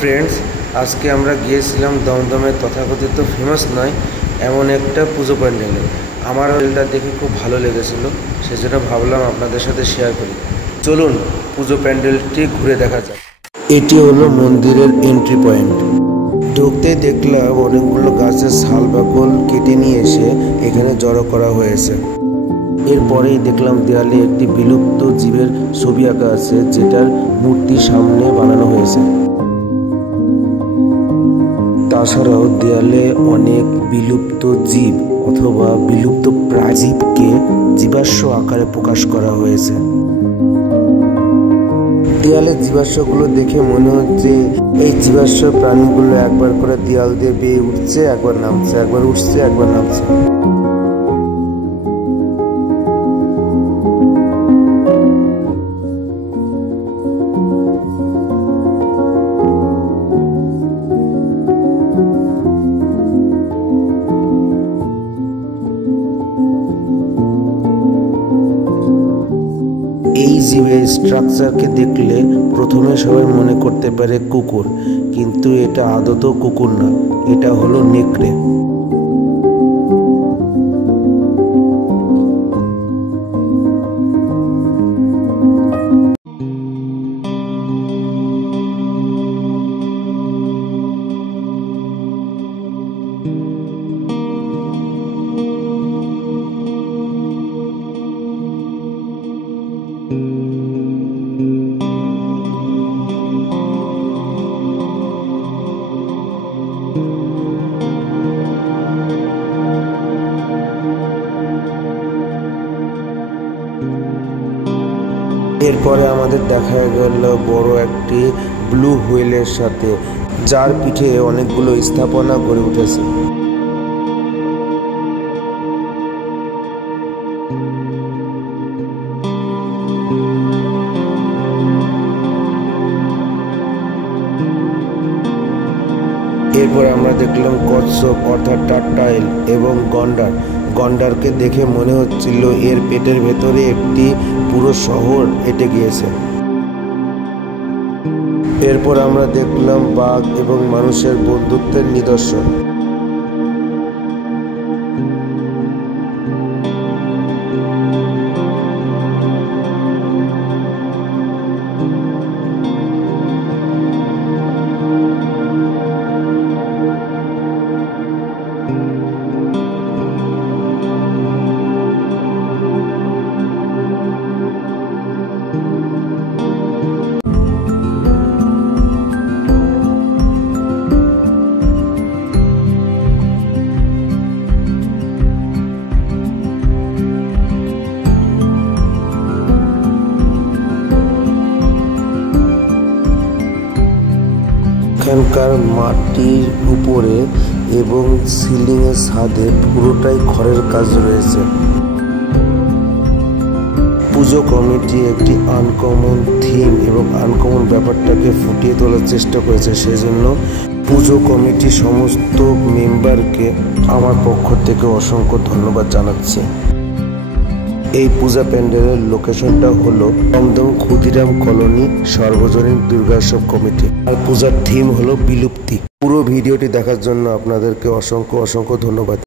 Friends, আজকে আমরা গিয়েছিলাম দমদমের তথাকথিত ফেমাস নয় এমন একটা পুজো প্যান্ডেলে। আমার প্যান্ডেলটা দেখে খুব ভালো লেগেছিল, সেজন্য ভাবলাম আপনাদের সাথে শেয়ার করি। চলুন পুজো প্যান্ডেলটি ঘুরে দেখা যাক। এটি হলো মন্দিরের এন্ট্রি পয়েন্ট। ঢুকতেই দেখলাম অনেকগুলো গাছের ছাল বাকল কেটে নিয়ে এসে এখানে জড়ো করা হয়েছে। এরপরেই দেখলাম দেয়ালে একটি বিলুপ্ত জীবের ছবি আঁকা আছে, যেটার মূর্তি সামনে বানানো হয়েছে। তাছাড়াও দেয়ালে অনেক বিলুপ্ত জীব অথবা বিলুপ্ত প্রাণীকে জীবাশ্ম আকারে প্রকাশ করা হয়েছে। দেয়ালে জীবাশ্মগুলো দেখে মনে হচ্ছে এই জীবাশ্ম প্রাণীগুলো একবার করে দেয়াল দিয়ে বেয়ে উঠছে, একবার নামছে, একবার উঠছে, একবার নামছে। এই জীবের স্ট্রাকচারকে দেখলে প্রথমে সবাই মনে করতে পারে কুকুর, কিন্তু এটা আদতেও কুকুর না, এটা হলো নেকড়ে। এরপরে আমাদের দেখা গেল বড় একটি ব্লু হুইলের সাথে, যার পিঠে অনেকগুলো স্থাপনা গড়ে উঠেছে। এরপরে আমরা দেখলাম কচ্ছপ অর্থাৎ টার্টাইল এবং গন্ডারকে দেখে মনে হচ্ছিল এর পেটের ভেতরে একটি পুরো শহর এঁটে গিয়েছে। এরপর আমরা দেখলাম বাঘ এবং মানুষের বন্ধুত্বের নিদর্শন। এখানকার মাটির উপরে এবং সিলিংয়ের ছাদে পুরোটাই খড়ের কাজ রয়েছে। পুজো কমিটি একটি আনকমন থিম এবং আনকমন ব্যাপারটাকে ফুটিয়ে তোলার চেষ্টা করেছে, সেজন্য পুজো কমিটির সমস্ত মেম্বারকে আমার পক্ষ থেকে অসংখ্য ধন্যবাদ জানাচ্ছি। এই পূজা প্যান্ডেলের লোকেশনটা হলো দমদম ক্ষুদিরাম কলোনি সর্বজনীন দুর্গোৎসব কমিটি, আর পূজার থিম হলো বিলুপ্তি। পুরো ভিডিওটি দেখার জন্য আপনাদেরকে অসংখ্য ধন্যবাদ।